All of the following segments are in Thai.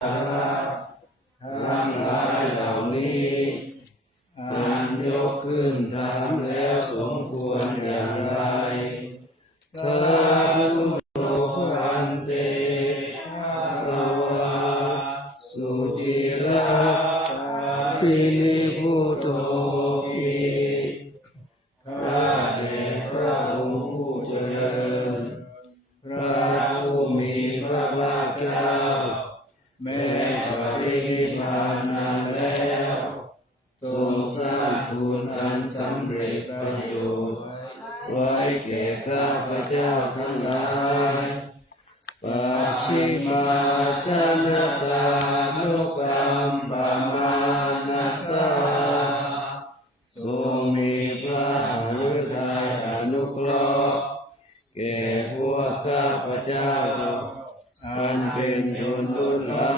ทั้งหลายเหล่านี้อันยกขึ้นถามแล้วสมควรอย่างไรสาธุโนพันเตภะวาสุจิราปินิพุตโตปิข้าแต่พระองค์ผู้เจริญพระผู้มีพระภาคเจ้าแม้ปรินิพพานนานแล้วทรงสร้างคุณอันสำเร็จประโยชน์ไว้แก่ข้าพเจ้าทั้งหลายปัจฉิมาชนตานุกรรมปมานัสสะทรงมีพระฤทัยอนุเคราะห์แก่พวกข้าพเจ้าอันเป็นชนทุลั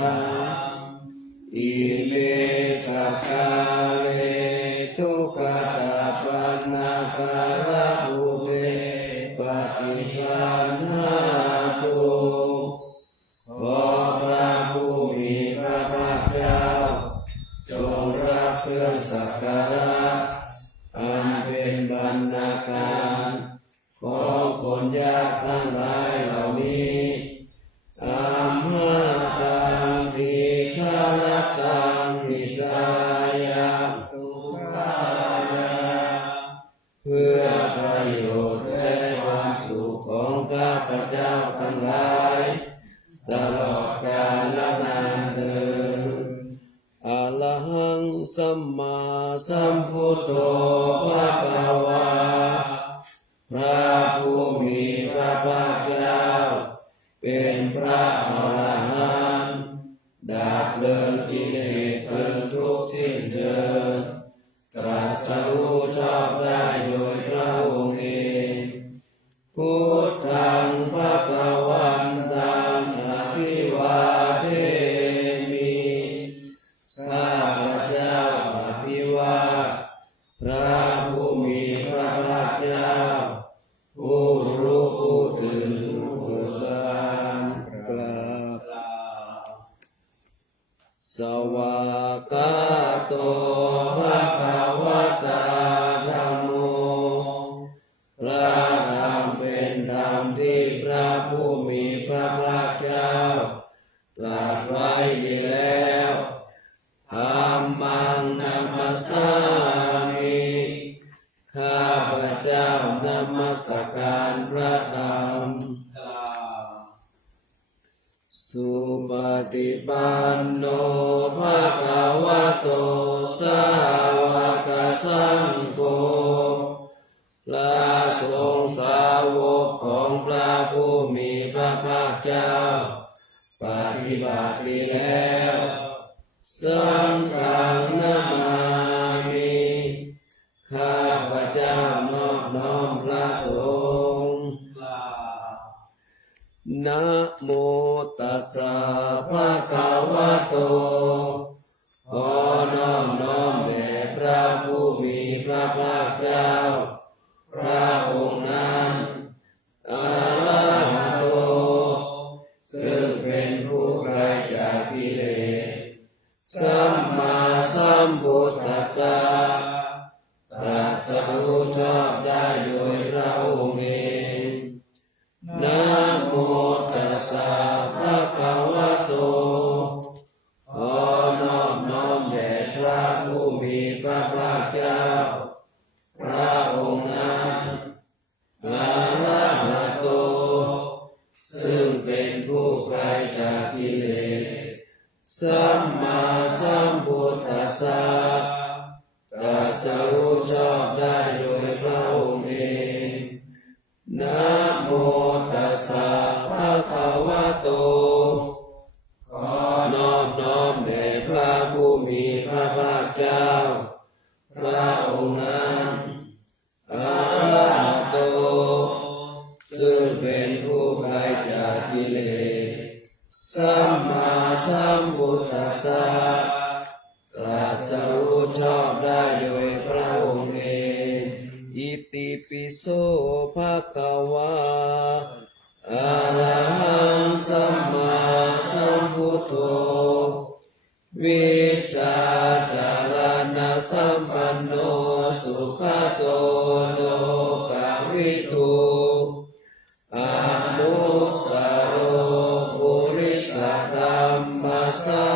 งอิเมสักกาเลทุกขตาปันนาการะภูเตปฏิปันหาตุขอพระผู้มีพระภาคเจ้าจงรับเครื่องสักการะอันเป็นบรรณาการของคนยากทั้งหลายเหล่านี้อัมหาตังทิฆารตังหิตายาสุขายาเพื่อประโยชน์และความสุขของข้าพเจ้าทั้งหลายตลอดกาลนานเทอญอะระหังสัมมาสัมพุทโธภะคะวาพระผู้มีพระภาคเจ้าเป็นพระอรหันต์ดับเพลิงกิเลสเพลิงทุกข์สิ้นเชิงตรัสรู้ชอบได้โดยพระองค์เองพุทธังภคะวันตังอภิวาเทมิข้าพเจ้าอภิวาทพระผู้มีพระภาคเจ้าผู้รู้ผู้ตื่นผู้เบิกบานกราบสวากาโตภะคะวะตาธัมโมพระธรรมเป็นธรรมที่พระผู้มีพระภาคเจ้าตรัสไว้ดีแล้วธัมมังนัมมัสสามิข้าพเจ้านมัสการพระธรรมสุปฏิปันโนภะคะวะโตสาวกสังโฆพระสงฆ์สาวกของพระผู้มีพระภาคเจ้าปฏิบัติดีแล้วสังฆังนามามิข้าพเจ้านอบน้อมพระสงฆ์นะโมตัสสะภะคะวะโตขอนอบน้อมแด่พระผู้มีพระภาคเจ้าพระองค์นั้นอะระหะโตซึ่งเป็นผู้ไกลจากกิเลสสัมมาสัมพุทธัสสะตรัสรู้ชอบได้โดยพระองค์เองนะโมตัสสะภะคะวะโตขอนอบน้อมแด่พระผู้มีพระภาคเจ้าพระองค์นั้นอะระหะโตซึ่งเป็นผู้ไกลจากกิเลสสัมมาสัมพุทธัสสะตรัสรู้ชอบได้โดยพระองค์เองนะโมตัสสะภะคะวะโตขอนอบน้อมแด่พระผู้มีพระภาคเจ้าพระองค์นั้นอะระหะโตซึ่งเป็นผู้ไกลจากกิเลสสัมมาสัมพุทธัสสะตรัสรู้ชอบได้โดยพระองค์เองอิติปิโสภะคะวะอะระหังสัมมาสัมพุทโธ วิชาจารณะสัมปันโนสุขโตโลกวิทูอนุตตโรปุริสธรรมสา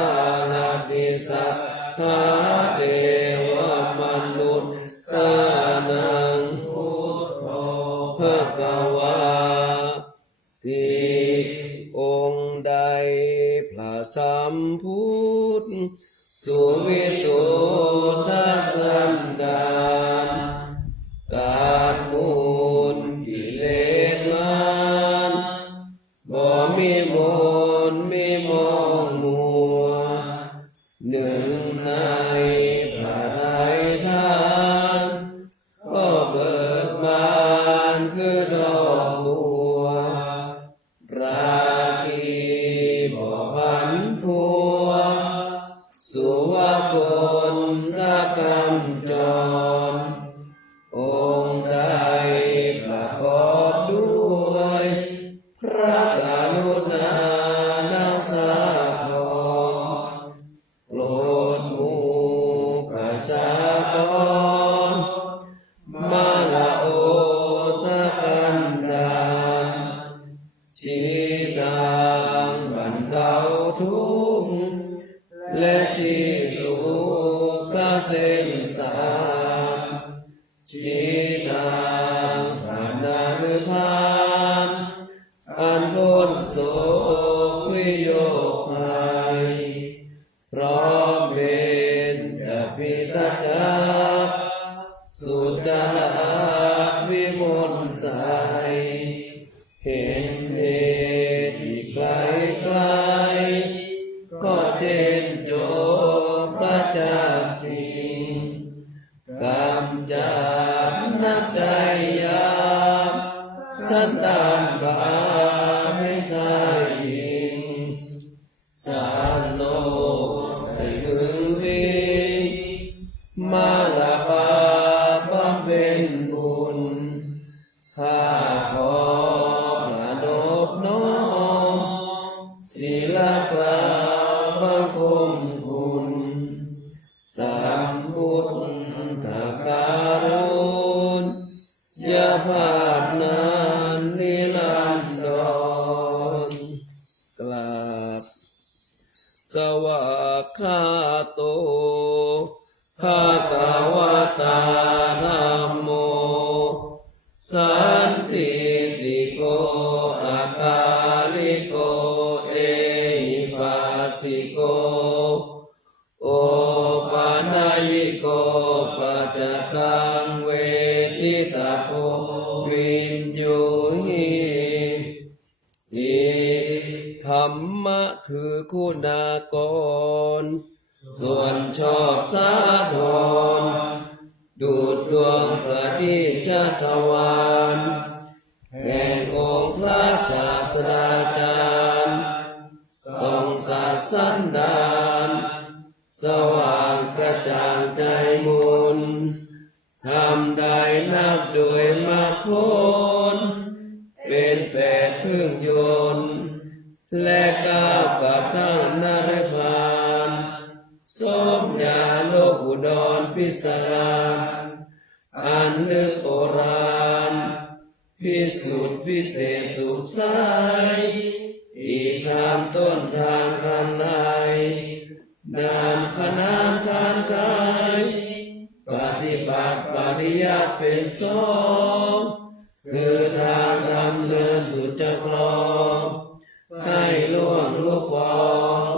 รติสัทธาเทวมนุษย์สานังพุทโธภควาติองค์ใดพระสัมพุทธสุวิสุทธสันดานการมูลกิเลสมันบ่มีมนมีมองมัวหนึ่งในพระทัยทานก็เบิกบานคือดอกบัวราคีบ่พันพัวสุวาปนกกำจรองค์ใดประกอบด้วยพระกรุณานักสาธรโปรดหมู่ประชากรมาละโอตกันดานชีตังบรรเทาทุกข์และชีสุขเกษมสารชีตังผ่านนาคือพานอันพ้นโศกวิโยคภัยพร้อมเป็นจะพิทักษ์สุจริตวิมลใสเห็นเหตุที่ไกลไกลก็เจนโจประจักษ์จริงกำจัดนับใจยามสันดานบาปไม่ใช่ยิงสารโลกให้ถึงวิมาละบาปบำเพ็ญบุญข้าขอประนอบน้อมศีลกราบบังคมคุณสัมพุทธการุณยาภาพนานนิรันดรกราบสวากขาโตภะคะวะตาธัมโมสันติติโกอาคาลิโกเอหิปัสสิโกโอปานายิโกปัจจตังเวทิตาโพวินโยหิอิธรรมะคือคุณากรส่วนชอบสาธรดูดดวงประทีปจักรวาลแห่งองค์พระศาสดาจารย์ทรงศาสสันดานสว่างกระจ่างใจมุนทำได้นับโดยมรรคผลเป็นแปดพึ่งยนต์และก้าวกับทั้งนรพานสมญาโลกอุดรพิศราอันลึกโอฬารพิสุทธิพิเศษสุขใสอีกทางต้นทางข้างในนามขนานทานกายปฏิบัติปริยัติเป็นสองคือทางดำเนินดุจกรองให้ล่วงลูกปอง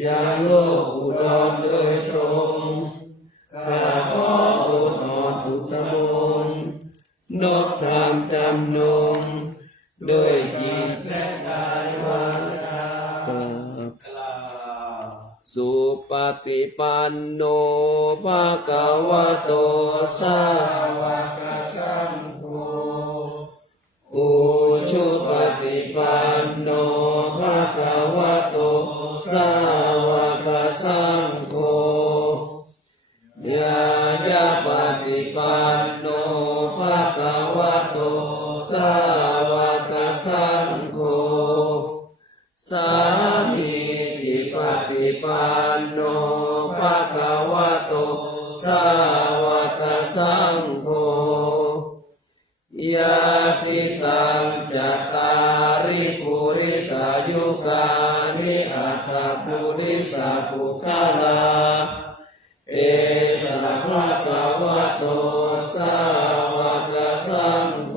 อย่าโลกอุดรโดยตรงข้าขอโอดอ่อนอุตมงนกพรามจำนงโดยจิตและกายวาจากราบสุปฏิปันโนภะคะวะโตสาวกสังโฆอุชุปฏิปันโนภะคะวะโตสาวกสังโฆยายาปฏิปันโนภะคะวะโตสาวกสังโฆสามีจิปฏิ ปันโนภะคะวะโตสาวกสังโฆยะติตังจัตตาริปุริสายุกานิอัตถปุริสาปุคลาเอสะภะคะวะโตสาวกสังโฆ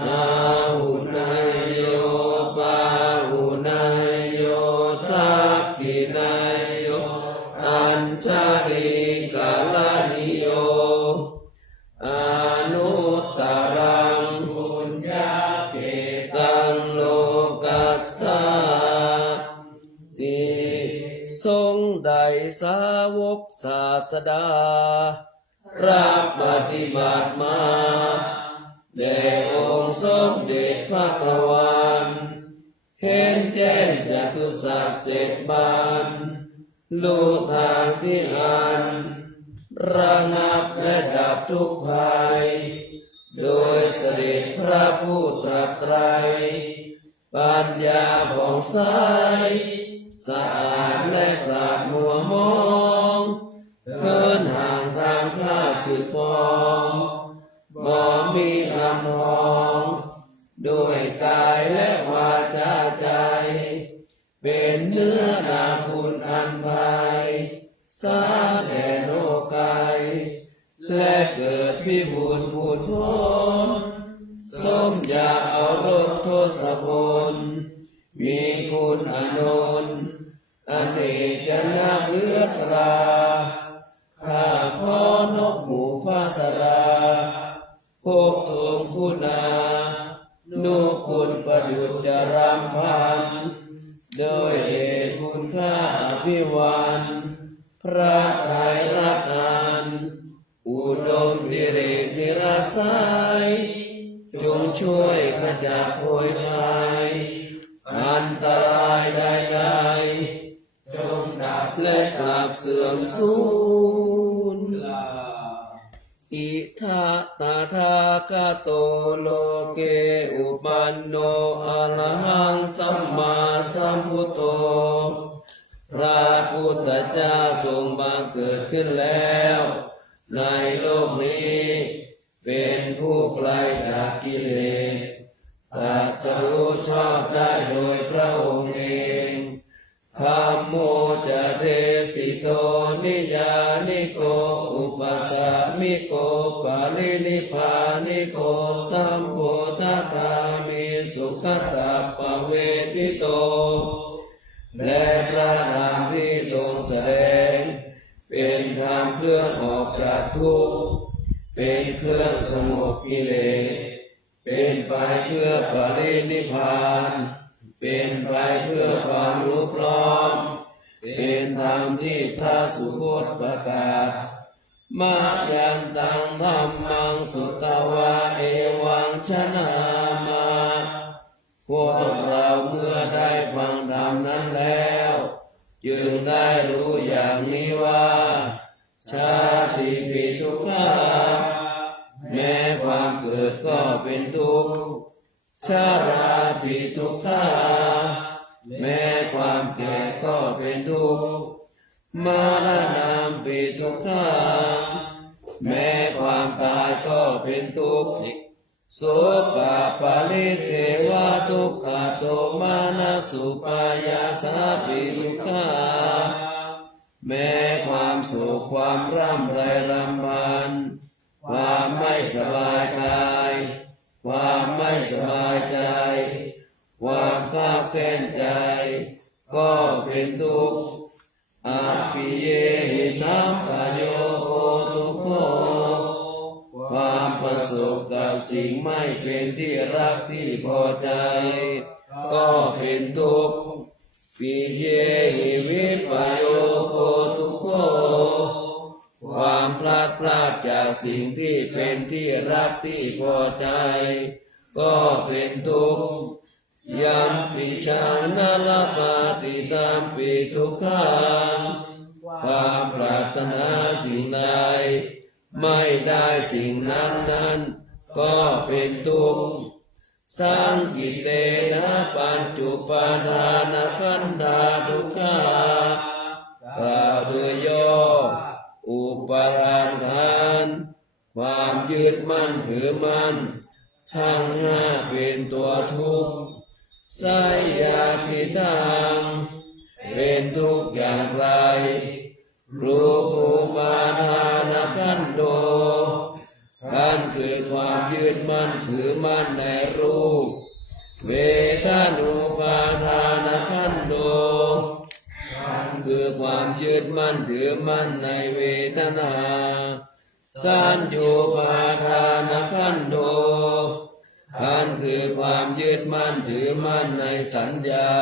อาหุนายโยปาหุนายโยทักขินายโยอัญชริกาลนิโยอนุตตรังปุญญาเกตังโลกัสสาติทรงได้สาวกศาสดารับปฏิบัติมาแด่องค์สมเด็จพระตะวันเห็นแจ้งจตุสัจเสกบานรู้ทางที่อันระงับและดับทุกข์ภัยโดยเสด็จพระผู้ตรัสไตรปัญญาผ่องใสสะอาดและปราดมัวมองเพิ่นห่างทางข้าศึกปองบ่มีลำพองด้วยกายและวาจาใจเป็นเนื้อนาบุญอันภัยสามแด่โลกายและเกิดพิบูลพูนพ้นสมอยากเอารสทศพลมีคุณอานนท์อเนกจะนับเลือกราข้าขอนกหมู่พาสราพบทรงคุณานุคุณประดุจจรำพันโดยเดชคุณค่าอภิวันพระทัยรักอานอุดมดิเรกนิราศัยจงช่วยขจัดโพยภัยอันตรายใดๆจงดับและกลับเสื่อมสูญอิทาตาทากาโตโลเกอุปันโนอะระหังสัมมาสัมพุทโธพระพุทธเจ้าทรงบังเกิดขึ้นแล้วในโลกนี้เป็นผู้ไกลจากกิเลสตรัสรู้ชอบได้โดยพระองค์เองธัมโมจะเทสิโตนิยานิโกอุปสามิโกปาลินิพานิโกสัมโพธคามิสุขตาปเวทิโตและพระธรรมที่ทรงแสดงเป็นธรรมเครื่องออกจากทุกข์เป็นเครื่องสงบกิเลสเป็นไปเพื่อปรินิพพานเป็นไปเพื่อความรู้พร้อมเป็นธรรมที่พระสุคตประกาศมายันตังธัมมังสุตวะเอวังชนะมาพวกเราเมื่อได้ฟังธรรมนั้นแล้วจึงได้รู้อย่างนี้ว่าชาติปิทุกขาแม้ความเกิดก็เป็นทุกข์ชาราปิทุกขาแม้ความแก่ก็เป็นทุกข์มรณะปิทุกขาแม้ความตายก็เป็นทุกข์โสกปาลิเทวะทุกขโทมานะสุปายาสาปิทุกขาแม้ความโศกความร่ำไรรำพันความไม่สบายกายความไม่สบายใจความข้าบแค้นใจก็เป็นทุกข์อาปิเยหิสัมปโยโคทุกโขความประสบกับสิ่งไม่เป็นที่รักที่พอใจก็เป็นทุกข์ปิเยหิวิปโยโคทุกโขความพลาดพลาดจากสิ่งที่เป็นที่รักที่พอใจก็เป็นทุกข์ยัมปิชานาลปาติตามปิทุกขังความปรารถนาสิ่งใดไม่ได้สิ่งนั้นก็เป็นทุกข์ สังกิเลนะปัญจุปาทานขันธาทุกขากล่าวโดยย่ออุปาทานความยึดมั่นถือมั่นทั้งห้าเป็นตัวทุกข์ไสยาทิทังเป็นทุกข์อย่างไรรูปุมาทานขันโตขันธ์คือความยึดมั่นถือมั่นในรูปเวทนาปาทานขันโตขันธ์คือความยึดมั่นถือมั่นในเวทนาสัญญุปาทานขันโตขันธ์คือความยึดมั่นถือมั่นในสัญญา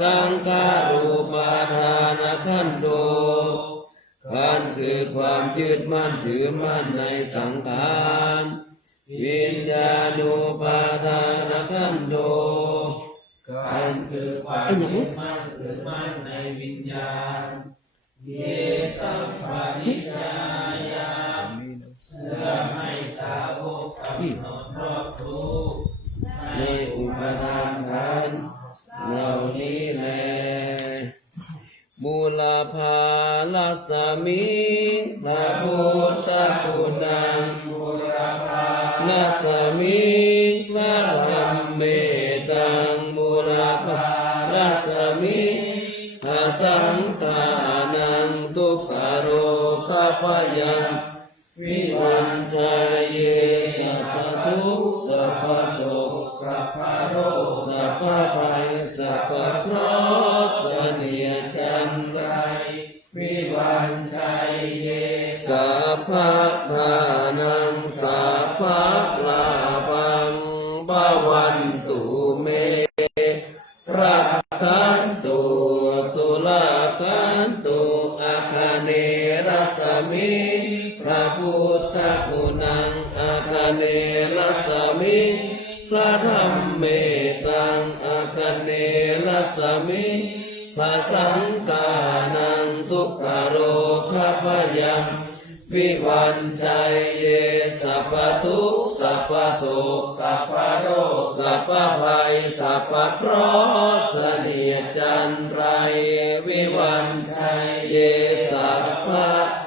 สังขารูปาทานขันโตขันธ์คือความยึดมั่นถือมั่นในสังขารวิญญาณูปาทานขันโตขันธ์คือความยึดมั่นถือมั่นในวิญญาณเยสัมปะนิยายาเพื่อให้สาวกกำหนดรอบรู้ในอุปทานขันธ์เหล่านี้แลมูลภาลัสสมิงพระพุทธคุณังมูลภาลัสสมิงพระธรรมเมตังมูลภาลัสสมิงพระสังฆานังทุกขโรคพยังวิวันชัยเยสัพพทุกข์สัพพโศกสัพพโรคสัพพภัยสัพพเคราะห์เสนียดจันไรวิวันชัยเยสัพพทานังสัพพลาภังภวันตุเมรักขันตุสุลาขันตุอาคาเนรัสมิพระพุทธคุณังอาคาเนรัสมิพระธรรมเมตังอาคาเนรัสมิพระสังฆานังทุกขโรคพยังวิวันชัยเยสัพพทุกข์สัพพโศกสัพพโรคสัพพภัยสัพพเคราะห์เสนียดจันไรวิวันชัยเยสัพพ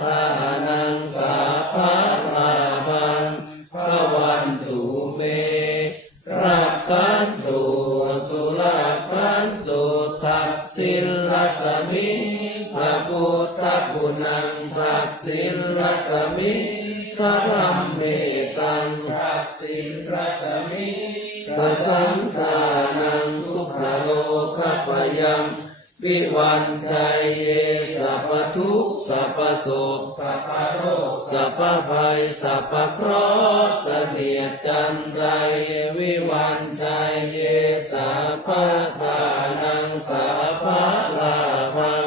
ทานังสัพพลาภังภวันตุเมรักขันตุสุลาขันตุทักษิณรัสมิพระพุทธคุณังทักษิณรัสมิพระธรรมเมตังทักษิณรัสมิพระสังฆานังทุกขโรคพยังวิวันชัยเยสัพพทุกข์สัพพโศกสัพพโรคสัพพภัยสัพพเคราะห์เสนียดจันไรวิวันชัยเยสัพพทานังสัพพลาภัง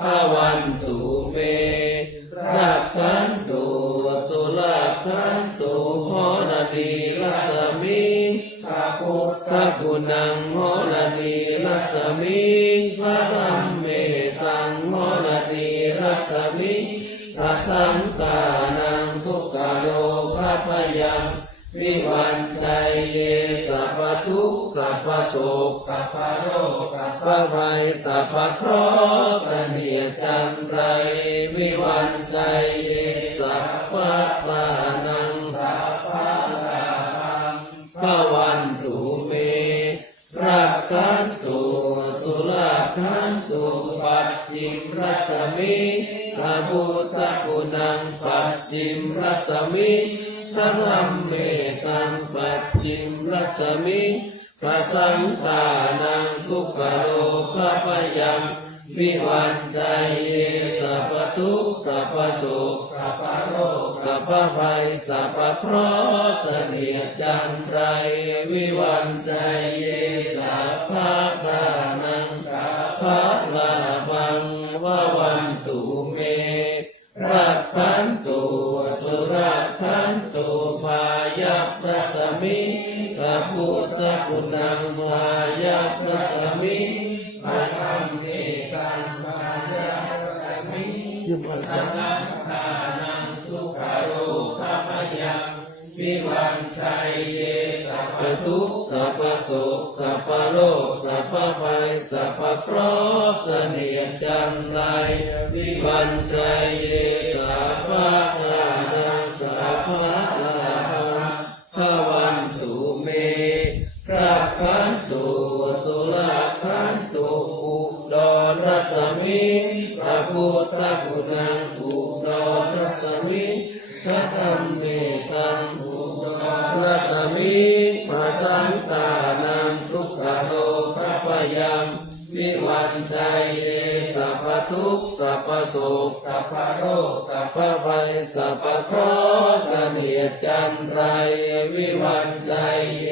ภวันตุเมรักขันตุสุลาขันตุโหรดีรัสมิพระพุทธคุณังโหรดีรัสมิพระธรรมเมตังโหรดีรัสมิพระสังฆานังทุกขโรคพยังวิวันชัยเยสัพพทุกข์สัพพโศกสัพพโรคสัพพภัยสัพพเคราะห์เสนียดจันไรวิวันชัยเยสัพพทานังสัพพลาภังภวันตุเมรักขันตุสุลาขันตุปัจจิมรัสมิพระพุทธคุณังปัจจิมรัสมิพระธรรมเมตังปัจจิมรัสมิพระสังฆานังทุกขโรคพยังวิวันชัยเยสัพพทุกข์สัพพโศกสัพพโรคสัพพภัยสัพพเคราะห์เสนียดจันไรวิวันชัยเยสัพพทานังสัพพลาภังภวันตุเมรักขันตุสุรักขันตุพายัพรัสมิพระพุทธคุณังพายัพรัสมิพระสัมเมตังพายัพรัสมิพระสังฆานังทุกขโรคพยังวิวันชัยเยสัพพ ทุกข์สัพพโศกสัพพโรคสัพพภัยสัพพเคราะห์เสนียดจันไรวิบัญชัยเยสัพพะทานังสัพพะลาภวันตุเมรักขันตุสุราขันตุอุดรรัศมีพระพุทธคุณังอุดรรัศมีพระธรรมเมตังอุดรรัศมีพระสังฆานังทุกขโลภพยังวิวันใจเยสัพพทุกข์สัพพโศกสัพพโรคสัพพภัยสัพพเคราะห์เสนียดจันไรวิวันใจเย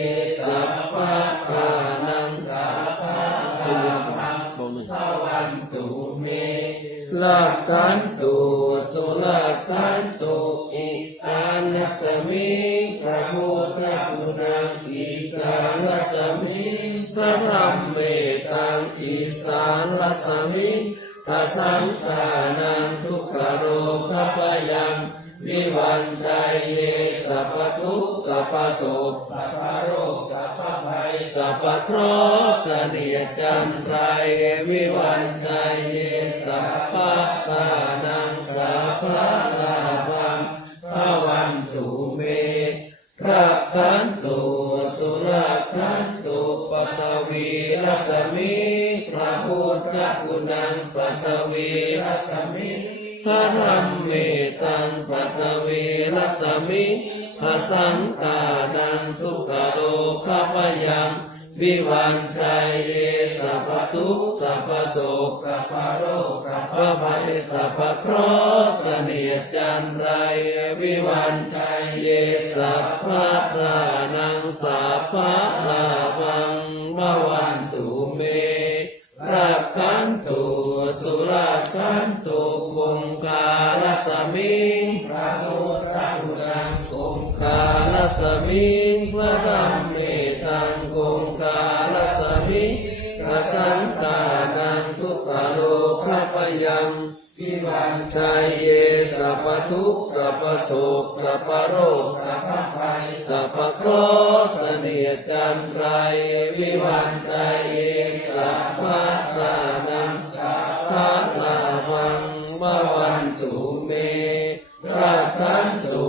สัพพะทานังสัพพะลาภังภวันตุเมลักขันตุสุลักขันตุอิสานัสมิพระพุทธคุณังอิสานัสมิพระธรรมเมตังอิสานัสมิพระสังฆานังทุกขโรคพยังวิวันชัยเยสัพพทุกข์สัพพโศกสัพพโรคสัพพภัยสัพพเคราะห์เสนียดจันไรวิวันชัยเยสัพพะทานังสัพพะลาภังภวันตุเมรักขันตุสุราขันตุปัตตวีรัศมีพระพุทธคุณังปัตตวีรัศมีพระธรรมเมตังปัตตวีรัศมีพระสังฆานังทุกขโลภพยังวิวันชัยเยสัพพทุกข์สัพพโศกสัพพโรคสัพพภัยสัพพเคราะห์เสนียดจันไรวิวันชัยเยสัพพะทานังสัพพะลาภังภวันตุเมรักขันตุสุราขันตุคงคารัสมิงพระพุทธคุณังคงคารัสมิงพระธรรมเมตังคงคารัสมิงพระสังฆานังทุกขโลภพยังวิวันชัยเยสัพพทุกข์สัพพโศกสัพพโรคสัพพภัยสัพพเคราะห์เสนียดจันไรวิวันชัยเยสัพพะทานังสัพพะลาภังภวันตุเมรักขันตุ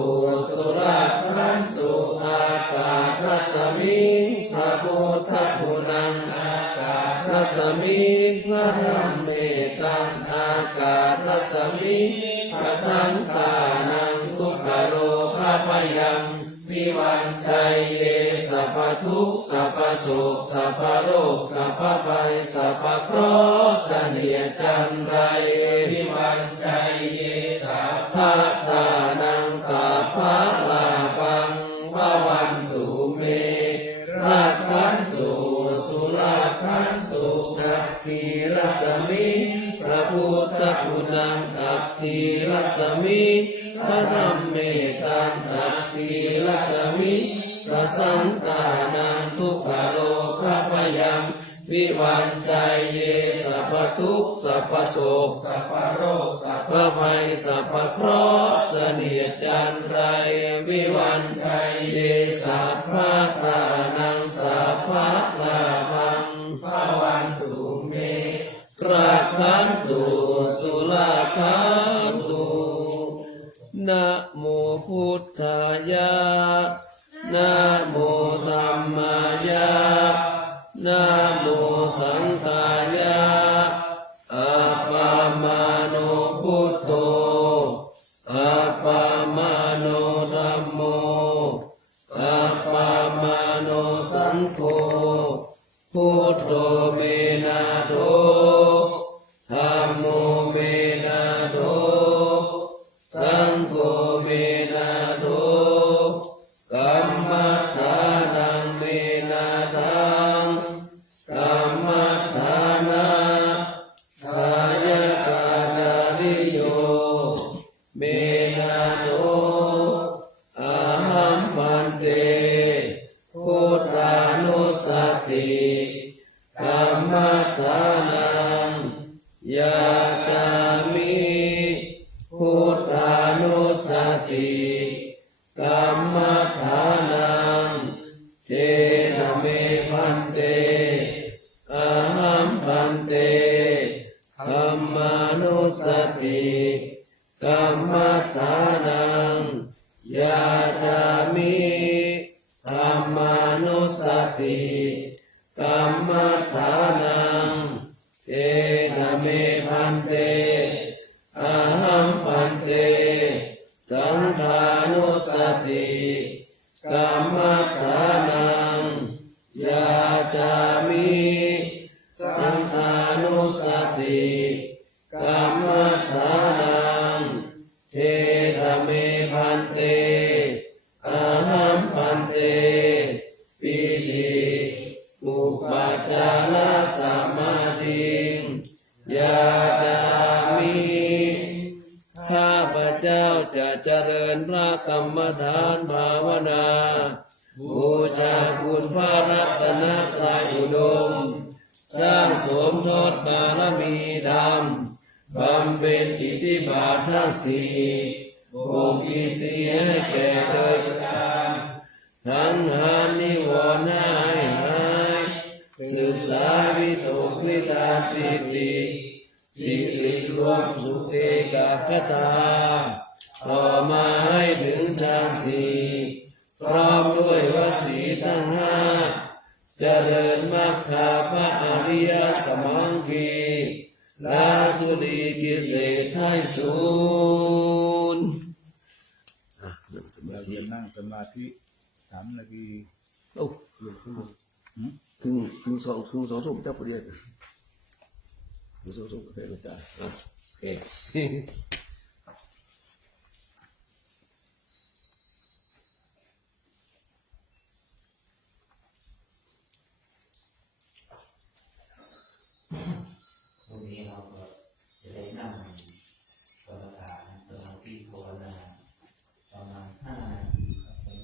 สุราขันตุอากาศรัศมีพระพุทธคุณังอากาศรัศมีพระธรรมเมตังอากาศรัศมีพระสังฆานังทุกขโลภพยังวิวันชัยเยสัพพทุกข์สัพพโศกสัพพโรคสัพพภัยสัพพเคราะห์เสนียดจันไรวิวันชัยเยสัพพะทานังสัพพะลาภังภวันตุเมรักขันตุสุราขันตุอัคคีรัศมีพระพุทธคุณังอัคคีรัศมีพระธรรมเมตังอัคคีรัศมีพระสังฆานังทุกขโลภพยังวิวันชัยเยสัพพทุกข์สัพพโศกสัพพโรคสัพพภัยสัพพเคราะห์เสนียดจันไรวิวันชัยเยสัพพะทานังสัพพะลาภังภวันตุเมรักขันตุสุราขันตุนะโมพุทธายะนะโมธัมมายะนะโมสังฆายะอะปามาโนพุทโธอะปามาโนธัมโมอะปามาโนสังโฆพุทโธเมนะโธธัมโมเมนะโธสังโฆเมนะโธกัมมัฏฐานังเมนะทังกัมมัฏฐานะทายะกาตาริโยเมนะโธอะหัมปันเตพุทธานุสติกัมมัฏฐานังยาจามิพุทธานุสติกัมมัฏฐานังเจต มมานุสติกัมมัฏฐานังยาจามิธัมมานุสติกัมมัฏฐานังเอนะเมพันเตอะหังพันเตสังฆานุสติกัมมัฏฐานังยาจามิสังฆานุสติกัมมัฏฐานังเทนะเมพันเตอะหังพันเตปิติอุปัจจาระสัมมาทิงยาจามิข้าพเจ้าจะเจริญพระกรรมฐานภาวนาบูชาคุณพระรัตนตรัยอุดมสร้างสมทศบารมีธรรมบำเพ็ญอิทธิบาททั้งสี่องค์อิสีให้แก่โดยประการทั้งหานิวรณ์ให้หายศึกษาวิตกวิจารปิติสิริรวมสุขเอกคตาต่อมาให้ถึงฌานสี่พร้อมด้วยวสีทั้งห้าเจริญมรรคพระอริยสมังคีละทุลีกิเลสให้สูญเราเรียนนั่งสมาธิ3 นาที โอ้ถึงสองทุ่มเจ้าประเดี๋ยวถึงสองทุ่มก็ได้แล้วจ้ะโอเควันนี้เราก็จะได้นั่งกรรมฐานสมาธิภาวนาประมาณ5 นาทีครับผม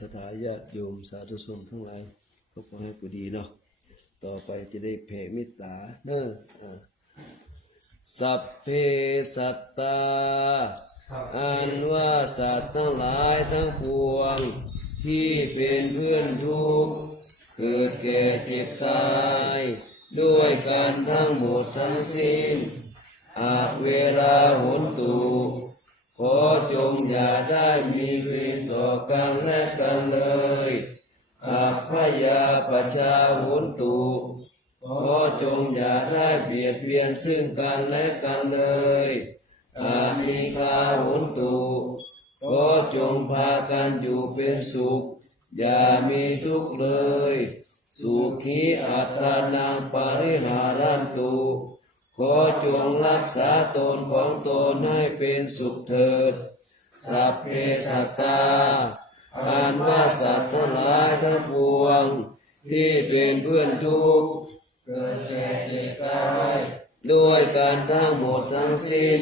สถาญาติโยมสาธุชนทั้งหลายก็ขอให้ผู้ดีเนาะต่อไปจะได้แผ่เมตตาเนอะสัพเพสัตตาอันว่าสัตว์ทั้งหลายทั้งปวงที่เป็นเพื่อนทุกข์เกิดแก่เจ็บตายด้วยกันทั้งหมดทั้งสิ้นอาจเวลาหนตุขอจงอย่าได้มีเวรต่อกันและกันเลยอาพยาปชาหนตุขอจงอย่าได้เบียดเบียนซึ่งกันและกันเลยอามีคาหนตุขอจงพากันอยู่เป็นสุขอย่ามีทุกข์เลยสุขีอัตตานังปริหารันตุขอจงรักษาตนของตนให้เป็นสุขเถิดสัพเพสัตตาอันว่าสัตว์ทั้งหลายทั้งปวงที่เป็นเพื่อนทุกข์เกิดแก่เจ็บตายด้วยกันทั้งหมดทั้งสิ้น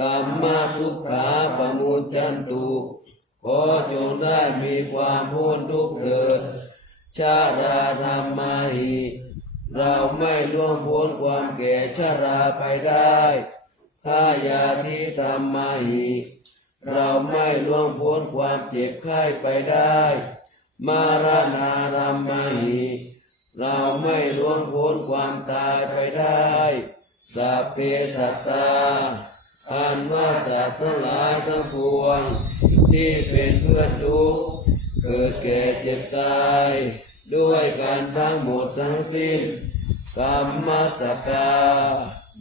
กรรมทุกขาปมุจจันตุขอจงได้มีความพ้นทุกข์เถิดชาราธรรมาหิเราไม่ล่วงพ้นความแก่ชราไปได้พยาธิธรรมาหิเราไม่ล่วงพ้นความเจ็บไข้ไปได้มรณาธรรมาหิเราไม่ล่วงพ้นความตายไปได้สัพเพสัตตาอันว่าสัตว์ทั้งหลายทั้งปวงที่เป็นเพื่อนทุกข์เกิดแก่เจ็บตายด้วยกันทั้งหมดทั้งสิ้นกรรมสกา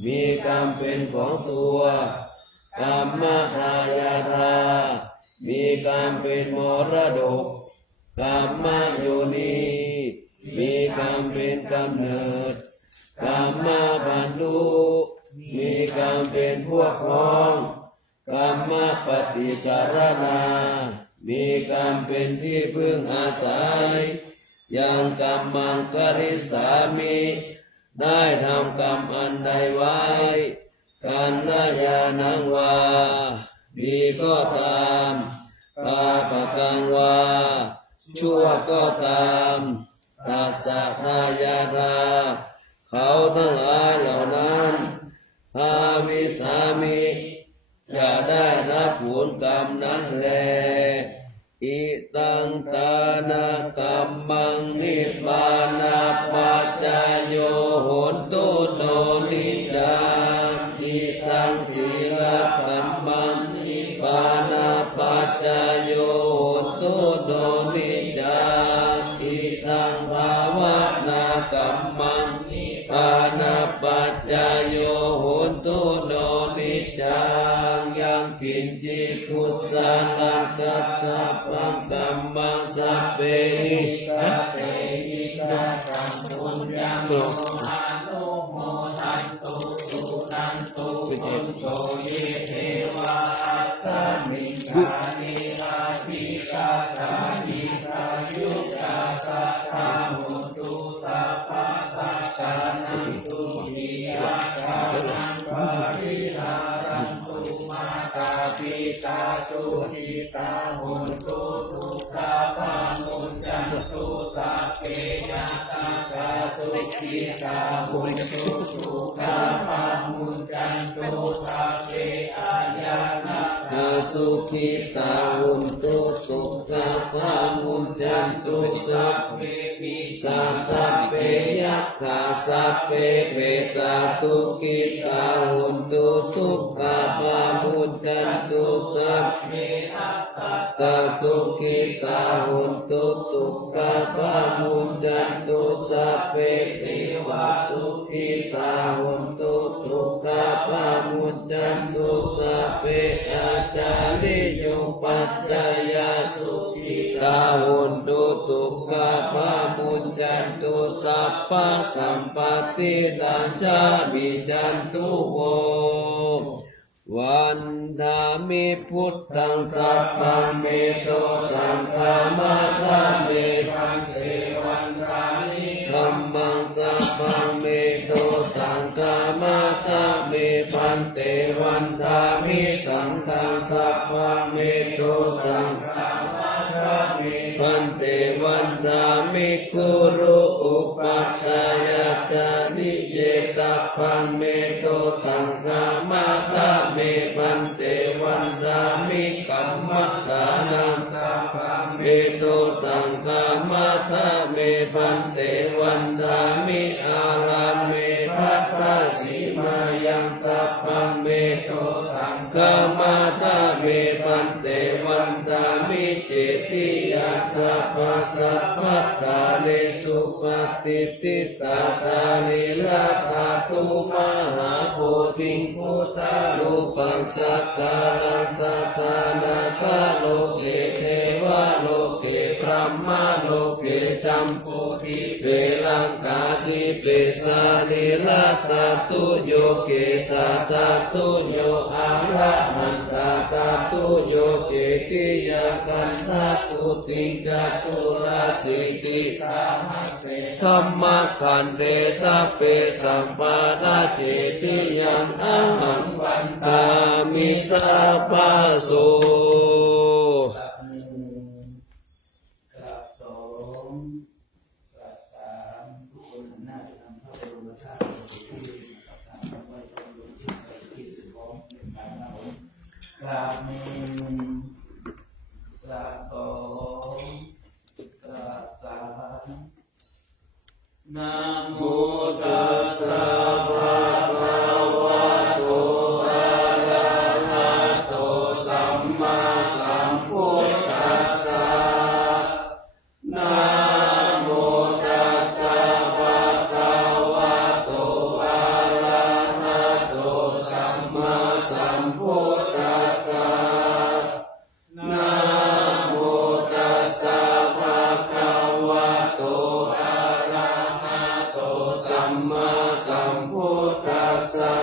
มีกรรมเป็นของตัวกรรมทายาทามีกรรมเป็นมรดกกรรมโยนีมีกรรมเป็นกำเนิดกรรมพันธุมีกรรมเป็นพวกพ้องกรรมปฏิสารนามีกรรมเป็นที่พึ่งอาศัยยังกรรมังกริสามิได้ทำกรรมอันใดไว้กันนายานังวาดีก็ตามปาปะกังวาชั่วก็ตามตัสสะนายาทาเขาทั้งหลายเหล่านั้นภาวิสามิจะได้รับผลกรรมนั้นแลอิตังตานากรรมังนิพพานาปัจจายโยโหนตุโนนิจาอิตังศีลกรรมังนิพพานาปัจจายโยโหนตุโนนิจาอิตังภาวนากรรมังนิพพานาปัจจายโยโหนตุโนนิจายังกินจิตุสานาคัตถะปังกัมมังสัพเพหิเตหิกังกัมปุญญังโยอานุโมทันตุสุนันตุสุโตเยเทวาสัมมิกานิราธิกาตาหิกายุกาสัทธาหุตุสัพพะสัตตานังตุหิยะกานังปะริหารันตุมาตาปิตาสุหิตาหุตุทุกขาภามุญจันตุสัพเพยะตากาสุขิตาหุตุทุกขาภามุญจันตุสัพเพอาญาณกาสุขิตาหุตุทุกขาภามุญจันตุสัพเพปิสัพเพยัคขาสัพเพเปตาสุขิตาหุตุทุกขาภามุญจันตุสัพเพอัตตาสุขิตาหุตุทุกขาภามุญจันตุสัพเพเทวาสุขิตาหุตุทุกขาภามุญจันตุสัพเพอาจาริโยปัจจายาสุขิตาหุตุทุกขาภามุญจันตุสัพพะสัมปติดังชามิจันตุโววันธามิพุทธังสัพพังเมโตสังฆามาทาเมพันเตวันรานิธัมมังสัพพังเมโตสังฆามาทาเมพันเตวันธามิสังฆังสัพพังเมโตสังฆามาทาเม นามิกุรุอุปัฏฐายจานิเยสัพพังเมโตสังฆามาตาเมปันเตวันดามิกัมมัตตานังสัพพังเมโตสังฆามาตาเมปันเตวันดามิอาราเมภัตตาสีมายังสัพพังเมโตสังฆามาตาเมปันเตวันดามิเจติยาสัพพสัพพัตตาเนสุปฏิติตาสานิราธาตุมหาโพธิพุทธานุปัสสะกาลังสัทธานาคาโลเกเทวะโลเกพระมะโลเกจัมโพธิเวลังกาติเปสานิราธาตุโยเกสัตตุโยอะระหันตาตุโยเกติยากันทาตุติจัตุราสิติสามัสเสธัมมะขันเตสัพเพสัมปาทาเจติยังอะหังวันตามิสัพพะโส กราบหนึ่งกราบสองกราบสามทุกคนหันหน้าไปทางพระบรมธาตุที่นะครับตามคำไหว้พระบรมที่ใส่ที่ถือพร้อมเป็นการนำกราบหนึ่งกราบสองกราบสามนะโมตัสสะภะคะวะโตอะระหะโตสัมมาสัมพุทธัสสะนะโมตัสสะภะคะวะโตอะระหะโตสัมมาสัมพุทธัสสะนะโมตัสสะภะคะวะโตอะระหะโตสัมมาสัมพุทธัสสะ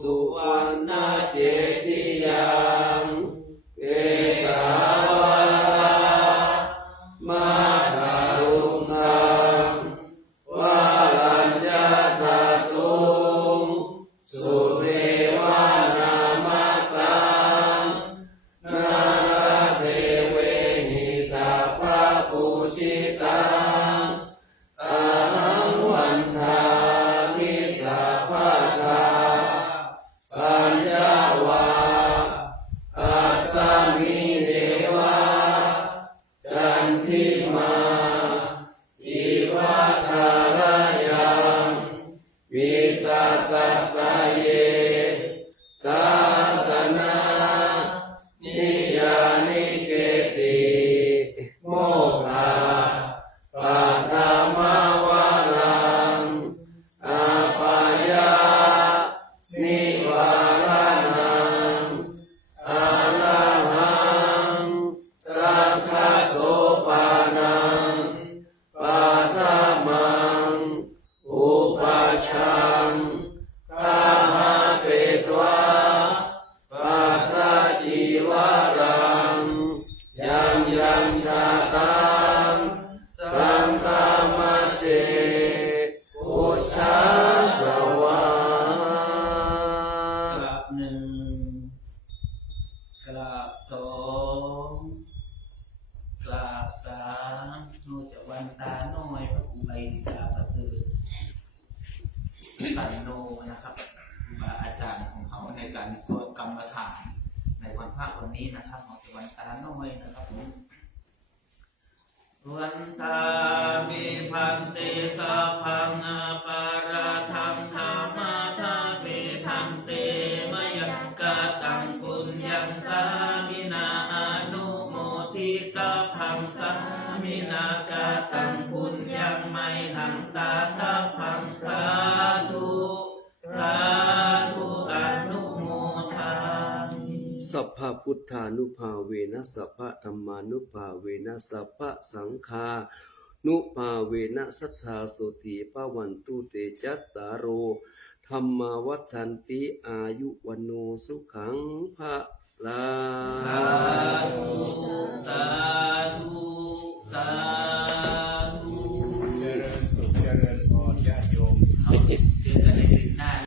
สุวรรณเจดียังเกสาวรามาคารุณังวารัญญาธาตุงสุเทวานามตังนาราเทเวหิสัพพะปูชิตังอาหังวันทามิสัพพะทาปัญญาวาอัสสมิเนวะจันทิมาอิวัฏารยังวิตตะปะเยสาสนานิยานิเกติโมฆะปัฏฐมวารังอาปายานิวารานังอาระหังสังฆโสปานังปัฏฐมังอุปัชฌังคาหาเปตวาปัฏฐจีวรังยังชาตังสังฆามัจเจพุทธาสวากราบหนึ่งกราบสองกราบสามโนจะวันตาน้อยพระอุไบดิกาประเสริฐสันโนนะครับครูบาอาจารย์ของเขาในการสวดกรรมฐานในวันพระวันนี้นะครับของจะวันตาน้อยนะครับผมวันตามิพันเตสัพพังอปาราทังธรรมะทามิพันเตมยังกตังปุญญังสามินาอนุโมทิตาพังสามินากตังปุญญังไมหังตาตาพังสาธุสาธุอนุโมทามิ สัพพะพุทธานุภาเวนะสัพพะธัมมานุภาเวนะสัพพะสังฆานุภาเวนะสัทธาโสติปวันตุเตจัตตารโอธัมมาวัฏันติอายุวันโนสุขังภะลัง สาธุสา